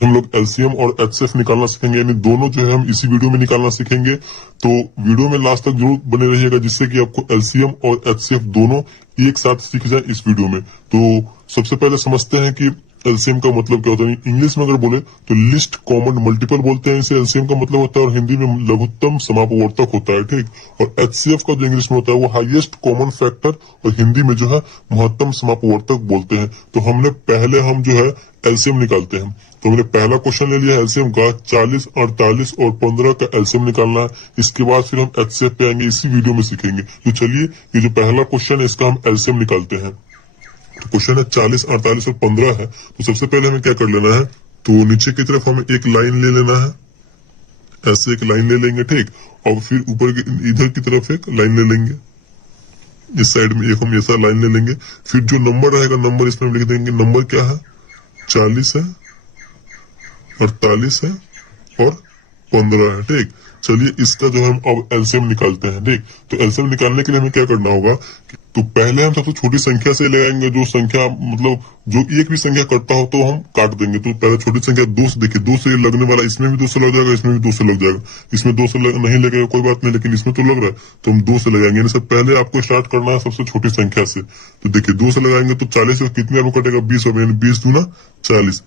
हम लोग एलसीएम और एचसीएफ निकालना सीखेंगे, यानी दोनों जो है हम इसी वीडियो में निकालना सीखेंगे। तो वीडियो में लास्ट तक जरूर बने रहिएगा, जिससे कि आपको एलसीएम और एचसीएफ दोनों एक साथ सीख जाए इस वीडियो में। तो सबसे पहले समझते हैं कि एलसीएम का मतलब क्या होता है। इंग्लिश में अगर बोले तो लिस्ट कॉमन मल्टीपल बोलते हैं इसे, एलसीएम का मतलब होता है, और हिंदी में लघुत्तम समापवर्तक होता है, ठीक। और एचसीएफ का जो इंग्लिश में होता है वो हाईएस्ट कॉमन फैक्टर, और हिंदी में जो है महत्तम समापवर्तक बोलते हैं। तो पहले हम जो है एलसीएम निकालते हैं। तो हमने पहला क्वेश्चन ले लिया एलसीएम का, 40, 48 और 15 का एलसीएम निकालना है। इसके बाद फिर हम एचसीएफ पे आएंगे, इसी वीडियो में सीखेंगे। तो चलिए, ये जो पहला क्वेश्चन है इसका हम एलसीएम निकालते हैं। तो क्वेश्चन है 40, 48 और 15 है। तो सबसे पहले हमें क्या कर लेना है, तो नीचे की तरफ हमें एक लाइन ले लेना है, ऐसे एक लाइन ले लेंगे, ठीक। और फिर ऊपर इधर की तरफ एक लाइन ले लेंगे, इस साइड में एक हम ऐसा लाइन ले लेंगे। फिर जो नंबर रहेगा, नंबर इसमें हम लिख देंगे। नंबर क्या है, 40 है, 48 है और 15 है, ठीक। चलिए, इसका जो हम अब एलसीएम निकालते हैं, ठीक। तो एलसीएम निकालने के लिए हमें क्या करना होगा, तो पहले हम सबसे छोटी संख्या से लगाएंगे। जो संख्या मतलब जो एक भी संख्या कटता हो तो हम काट देंगे। तो पहले छोटी संख्या 2 से, देखिए 2 से लगने वाला, इसमें भी 2 से लग जाएगा, इसमें भी 2 से लग जाएगा। इसमें 2 से नहीं लगेगा कोई बात नहीं, लेकिन इसमें तो लग रहा है तो हम 2 से लगाएंगे। यानी सब पहले आपको स्टार्ट करना है सबसे छोटी संख्या से। तो देखिए 2 से लगाएंगे तो 40 कितनी बार में कटेगा, 20 हो गया, 20 दूना 40।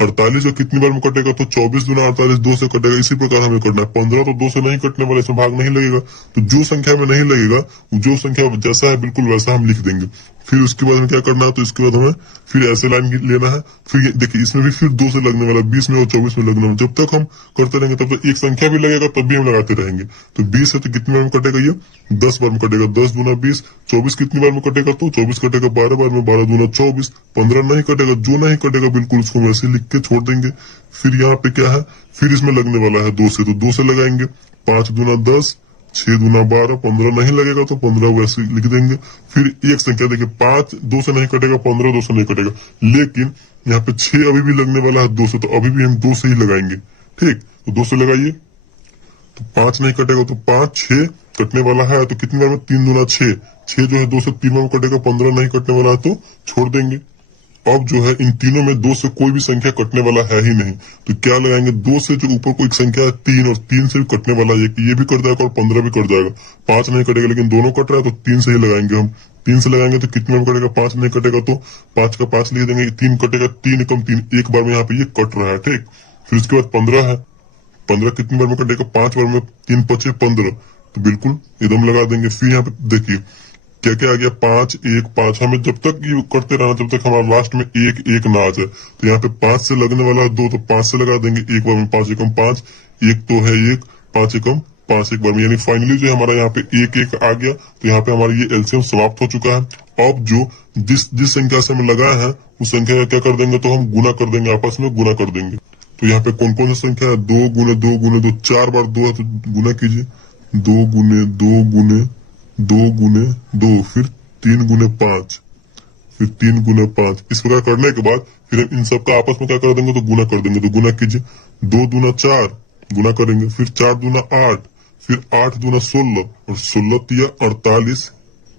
48 कितनी बार में कटेगा, तो 24 दूना 48, 2 से कटेगा। इसी प्रकार हमें करना है। 15 तो 2 से नहीं कटने वाला, इसमें भाग नहीं लगेगा। तो जो संख्या में नहीं लगेगा, जो संख्या जैसा है बिल्कुल वैसा हम लिख देंगे। फिर उसके बाद हमें क्या करना है, तो इसके बाद हमें फिर ऐसे लाइन लेना है। फिर देखिए इसमें भी फिर 2 से लगने वाला, 20 में और 24 में लगने वाला। जब तक हम करते रहेंगे तब तक एक संख्या भी लगेगा, तब भी हम लगाते रहेंगे। तो 20 है तो कितनी बार में कटेगा, ये 10 बार में कटेगा, 10 दूना 20। 24 कितनी बार में कटेगा, तो 24 कटेगा 12 बार में, 12 दूना 24। 15 नहीं कटेगा, जो नहीं कटेगा बिल्कुल उसको वैसे लिख के छोड़ देंगे। फिर यहाँ पे क्या है, फिर इसमें लगने वाला है 2 से, तो 2 से लगाएंगे। 5 दूना 10, 6 दूना 12, 15 नहीं लगेगा तो 15 वैसे लिख देंगे। फिर एक संख्या देखिए, 5 2 से नहीं कटेगा, 15 2 से नहीं कटेगा, लेकिन यहाँ पे 6 अभी भी लगने वाला है 2 से, तो अभी भी हम 2 से ही लगाएंगे, ठीक। तो 2 से लगाइए, तो 5 नहीं कटेगा, तो 5, 6 कटने वाला है, तो कितनी बार में, 3 दूना 6। 6 जो है 2 से 3 बार में कटेगा, 15 नहीं कटने वाला है तो छोड़ देंगे। अब जो है इन तीनों में 2 से कोई भी संख्या कटने वाला है ही नहीं, तो क्या लगाएंगे, 2 से जो ऊपर कोई संख्या है 3, और 3 से भी कटने वाला है, ये भी कट जाएगा और 15 भी कट जाएगा। 5 नहीं कटेगा, लेकिन दोनों कट रहा है तो 3 से ही लगाएंगे हम। 3 से लगाएंगे तो कितने में कटेगा, 5 नहीं कटेगा तो 5 का 5 लिख देंगे। 3 कटेगा, 3 कम 3, एक बार में यहाँ पे ये कट रहा है, ठीक। फिर उसके बाद 15 है। 15 कितनी बार में कटेगा, 5 बार में, 3 5 15, तो बिल्कुल एकदम लगा देंगे। फिर यहाँ पे देखिए क्या क्या आ गया, 5 1 5। हमें जब तक ये करते रहना जब तक हमारा लास्ट में 1 1 ना आ जाए। तो यहाँ पे 5 से लगने वाला है 2, तो 5 से लगा देंगे एक बार में। 5 एकम 5, 1 तो है 1, 5 एकम 5 एक बार में, यानी फाइनली जो हमारा यहाँ पे 1 1 आ गया। तो यहाँ पे हमारा ये एलसीएम समाप्त हो चुका है। अब जो जिस संख्या से हमें लगा है उस संख्या का क्या कर देंगे, तो हम गुना कर देंगे, आपस में गुना कर देंगे। तो यहाँ पे कौन कौन सी संख्या है, 2 गुने 2 गुने 2, 4 बार 2 है तो गुना कीजिए, 2 गुने 2 गुने 2 गुने 2, फिर 3 गुने 5, फिर 3 गुने 5। इस प्रकार करने के बाद फिर हम इन सब का आपस में क्या कर देंगे, तो गुना कर देंगे। तो गुना कीजिए, 2 दूना 4 गुना करेंगे, फिर 4 दूना 8, फिर 8 दूना 16, और 16 तिया 48।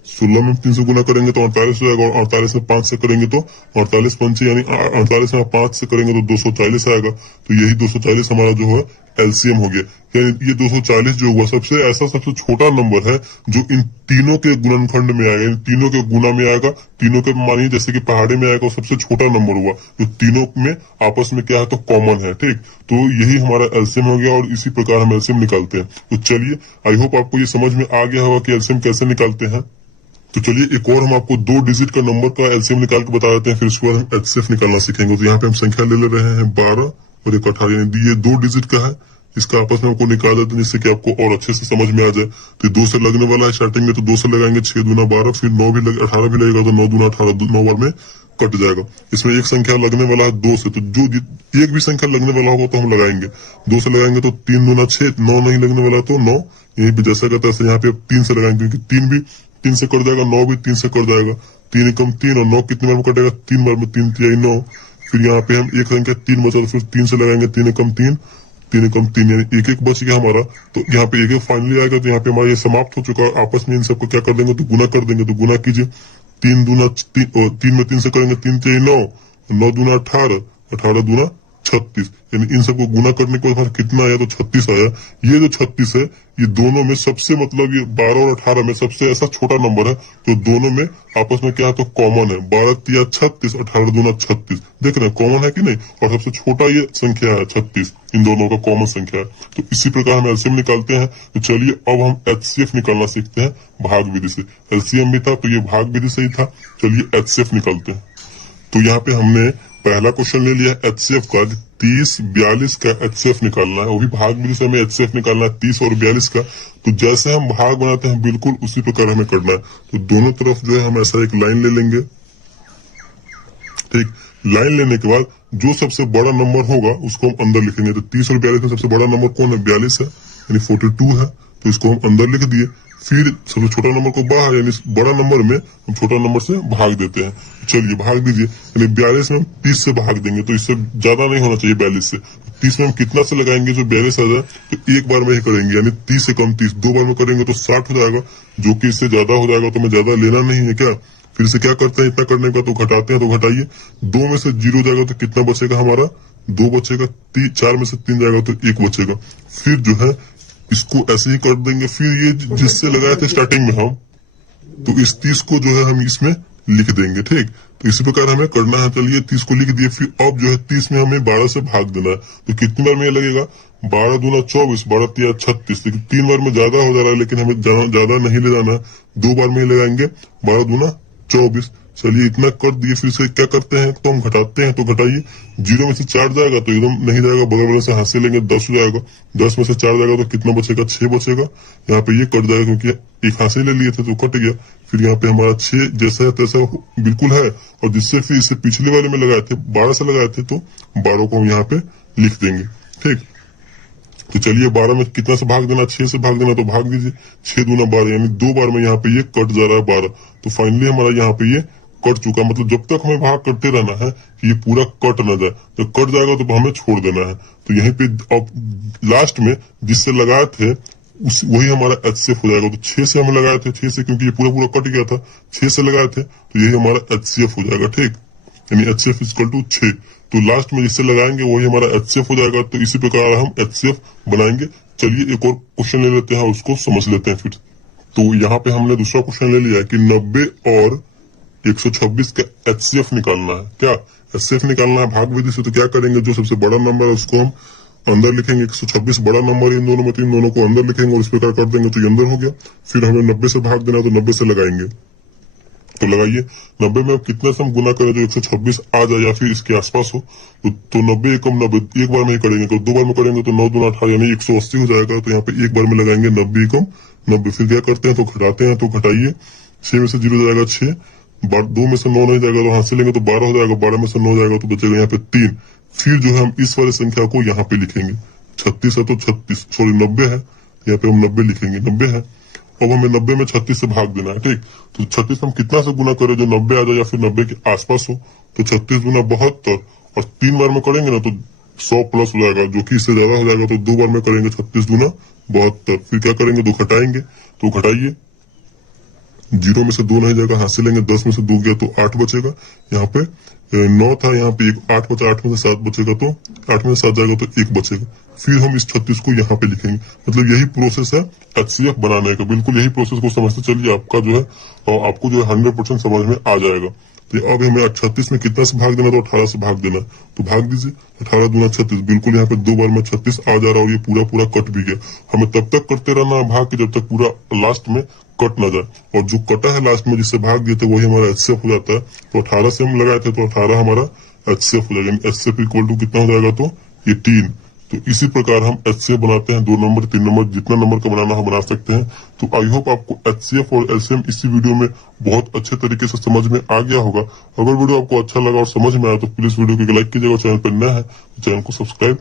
16 में 3 से गुना करेंगे तो 48 हो जाएगा, और 48 में 5 से करेंगे तो 48 पंचे, यानी 48 में 5 से करेंगे तो 240 आएगा। तो यही 240 हमारा जो है एलसीएम हो गया। यानी ये 240 जो हुआ सबसे छोटा नंबर है जो इन तीनों के गुणनखंड में आएगा, इन तीनों के गुना में आएगा। तीनों के मानिए जैसे कि पहाड़े में आएगा, सबसे छोटा नंबर हुआ जो तीनों में आपस में क्या है, तो कॉमन है, ठीक। तो यही हमारा एलसीएम हो गया, और इसी प्रकार हम एलसीएम निकालते हैं। तो चलिए, आई होप आपको ये समझ में आ गया होगा कि एलसीएम कैसे निकालते हैं। तो चलिए, एक और हम आपको 2 डिजिट का नंबर का एलसीएम निकाल के बता देते हैं, फिर उसके बाद हम एचसीएफ निकालना सीखेंगे। तो यहाँ पे हम संख्या ले रहे हैं 12 और 18, यानी ये 2 डिजिट का है। इसका आपस में आपको निकाल देते हैं जिससे कि आपको और अच्छे से समझ में आ जाए। तो 2 से लगने वाला है स्टार्टिंग में, तो 2 से लगाएंगे, 6 दूना 12, फिर 9 भी 18 भी लगेगा, तो 9 दूना 18, 9 बार में कट जाएगा। इसमें एक संख्या लगने वाला है 2 से, तो जो एक भी संख्या लगने वाला होगा तो हम लगाएंगे। 2 से लगाएंगे तो 3 दूना 6, 9 नहीं लगने वाला तो 9, यही पे जैसा कहता है यहाँ पे 3 से लगाएंगे, क्योंकि 3 भी 3 से कट जाएगा, 9 भी 3 से कट जाएगा। 3 एकम 3, और 9 कितने बार में कटेगा, 3 बार में, 3 तिहाई 9। फिर यहाँ पे हम एक संख्या 3 बचा, तो फिर 3 से लगाएंगे, 3 एकम 3, 3 एकम 3, यानी 1 1 बच गया हमारा। तो यहाँ पे 1 1 फाइनली आएगा। तो यहाँ पे हमारा ये समाप्त हो चुका है। आपस में इन सबको क्या कर देंगे, तो गुना कर देंगे। तो गुना कीजिए, 3 दूना 3 में 3 से करेंगे, 3 तिहाई 9, 9 दूना 18, 18 दूना 36, यानी इन सबको गुना करने के बाद हमारा कितना आया, तो 36 आया। ये जो 36 है ये दोनों में सबसे मतलब ये 12 और 18 में सबसे ऐसा छोटा नंबर है तो दोनों में आपस में क्या है, तो कॉमन है। 12 तिया 36, 18 दूना 36, देख रहे हैं कॉमन है कि नहीं। और सबसे छोटा ये संख्या है 36, इन दोनों का कॉमन संख्या है। तो इसी प्रकार हम एलसीएम निकालते हैं। तो चलिए अब हम एचसीएफ निकालना सीखते हैं भाग विधि से। एलसीएम भी था तो ये भाग विधि से ही था। चलिए एचसीएफ निकालते हैं। तो यहाँ पे हमने पहला क्वेश्चन ले लिया एचसीएफ का, 30 42 का एचसीएफ निकालना है। वो भी भाग विधि से हमें एचसीएफ निकालना है 30 और 42 का। तो जैसे हम भाग बनाते हैं बिल्कुल उसी प्रकार हमें करना है। तो दोनों तरफ जो है हम ऐसा एक लाइन ले लेंगे, ठीक। लाइन लेने के बाद जो सबसे बड़ा नंबर होगा उसको हम अंदर लिखेंगे। तो 30 और 42 में सबसे बड़ा नंबर कौन है, 42 है, यानी 42 है। तो इसको हम अंदर लिख दिए। फिर सबसे छोटा नंबर को बाहर, यानी बड़ा नंबर में हम छोटा नंबर से भाग देते हैं। चलिए भाग दीजिए, यानी 42 में हम 30 से भाग देंगे। तो इससे ज्यादा नहीं होना चाहिए 42 से। 30 में हम कितना से लगाएंगे, जो 42 आ जाए तो एक बार में ही करेंगे, यानी 30 से कम 30, दो बार में करेंगे तो 60 हो जाएगा, जो कि इससे ज्यादा हो जाएगा। तो हमें ज्यादा लेना नहीं है क्या। फिर से क्या करते हैं, इतना करने का तो घटाते हैं। तो घटाइए, 2 में से 0 जाएगा तो कितना बचेगा हमारा, 2 बचेगा। 4 में से 3 जाएगा तो 1 बचेगा। फिर जो है इसको ऐसे ही कर देंगे। फिर ये जिससे लगाए थे स्टार्टिंग में हम, तो इस 30 को जो है हम इसमें लिख देंगे, ठीक। तो इसी प्रकार हमें करना है। चलिए 30 को लिख दिए। फिर अब जो है 30 में हमें 12 से भाग देना है। तो कितनी बार में ये लगेगा, 12 दूना 24, 12 तिया 36। लेकिन 3 बार में ज्यादा हो जा रहा है, लेकिन हमें ज्यादा नहीं ले जाना है, 2 बार में ही लगाएंगे। 12 दूना 24। चलिए इतना कर दिए। फिर से क्या करते हैं, तो हम घटाते हैं। तो घटाइए, 0 में से 4 जाएगा तो एकदम नहीं जाएगा, बगल वाले से हाथ से लेंगे, 10 हो जाएगा। 10 में से 4 जाएगा तो कितना बचेगा, 6 बचेगा। यहाँ पे ये कट जाएगा क्योंकि एक हाथ से ले लिए थे तो कट गया। फिर यहाँ पे हमारा 6 जैसा है तैसा बिल्कुल है। और जिससे फिर इससे पिछले वाले में लगाए थे 12 से लगाए थे, तो 12 को हम यहाँ पे लिख देंगे, ठीक। तो चलिए 12 में कितना से भाग देना, 6 से भाग देना। तो भाग दीजिए, 6 दूना 12, यानी 2 बार में यहाँ पे ये कट जा रहा है 12। तो फाइनली हमारा यहाँ पे ये कट चुका। मतलब जब तक हमें भाग करते रहना है कि ये पूरा कट ना जाए। जब कट जाएगा तो हमें छोड़ देना है। तो यहीं पे अब लास्ट में जिससे लगाए थे वही हमारा एचसीएफ हो जाएगा। तो 6 से हम लगाए थे, 6 से क्योंकि ये पूरा कट गया था, 6 से लगाए थे तो यही हमारा एचसीएफ हो जाएगा, ठीक। यानी एचसीएफ इक्वल टू 6। तो लास्ट में जिससे लगाएंगे वही हमारा एचसीएफ हो जाएगा। तो इसी प्रकार हम एचसीएफ बनाएंगे। चलिए एक और क्वेश्चन ले लेते हैं, उसको समझ लेते हैं फिर। तो यहाँ पे हमने दूसरा क्वेश्चन ले लिया है कि 90 और 126 का एचसीएफ निकालना है। क्या एचसीएफ निकालना है भाग विधि से। तो क्या करेंगे, जो सबसे बड़ा नंबर है उसको हम अंदर लिखेंगे। 126 बड़ा नंबर इन दोनों में, तो इन दोनों को अंदर लिखेंगे और इस प्रकार कर देंगे तो ये अंदर हो गया। फिर हमें 90 से भाग देना, तो 90 से लगाएंगे। तो लगाइए, 90 में अब कितने से हम गुना करें जो 126 आ जाए या फिर इसके आसपास हो। तो 90 एकम 90 एक बार में ही करेंगे। तो 2 बार में करेंगे तो 9 दूना 18, यानी 180 हो जाएगा। तो यहाँ पे एक बार में लगाएंगे 90 एकम 90। फिर क्या करते हैं, तो घटाते हैं। तो घटाइए, 6 में से 0 जाएगा 6, 2 में से 9 नहीं जाएगा तो हाथ से लेंगे तो 12 हो जाएगा। 12 में से 9 जाएगा तो बचेगा यहाँ पे 3। फिर जो है हम इस वाली संख्या को यहाँ पे लिखेंगे। 36 है तो 36, सॉरी 90 है, यहाँ पे हम 90 लिखेंगे, 90 है। अब हमें 90 में 36 से भाग देना है, ठीक। तो 36 हम कितना से गुना करें जो 90 आ जाए या फिर 90 के आसपास हो। तो 36 गुना 72, और 3 बार में करेंगे ना तो 100 प्लस हो जाएगा, जो कि इससे ज्यादा हो जाएगा। तो 2 बार में करेंगे 36 गुना 72। फिर क्या करेंगे, 2 घटाएंगे। तो घटाइए, 0 में से 2 नहीं जाएगा, हाथ से लेंगे, 10 में से 2 गया तो 8 बचेगा। यहाँ पे 9 था, यहाँ पे 8 बचा, 8 में से 7 बचेगा, तो 8 में से 7 जाएगा तो 1 बचेगा। फिर हम इस 36 को यहाँ पे लिखेंगे। मतलब यही प्रोसेस है एचसीएफ बनाने का। बिल्कुल यही प्रोसेस को समझते चलिए, आपका जो है और आपको जो है 100% समझ में आ जाएगा। तो अब हमें 36 में कितना से भाग देना, तो 18 से भाग देना। तो भाग दीजिए, 18 दूना 36, बिल्कुल यहाँ पे 2 बार में 36 आ जा रहा है और ये पूरा कट भी गया। हमें तब तक करते रहना है भाग के जब तक पूरा लास्ट में कट ना जाए। और जो कटा है लास्ट में जिससे भाग दिए थे वही हमारा एचसीएफ हो जाता है। तो 18 से हम लगाए थे तो 18 हमारा एचसीएफ हो जाएगा। एचसीएफ इक्वल टू कितना हो जाएगा, तो ये 3। तो इसी प्रकार हम एचसीएफ बनाते हैं। 2 नंबर 3 नंबर जितना नंबर का बनाना हो बना सकते हैं। तो आई होप आपको एचसीएफ और एलसीएम इसी वीडियो में बहुत अच्छे तरीके से समझ में आ गया होगा। अगर वीडियो आपको अच्छा लगा और समझ में आया तो प्लीज वीडियो को लाइक कीजिएगा। चैनल पर नया है तो चैनल को सब्सक्राइब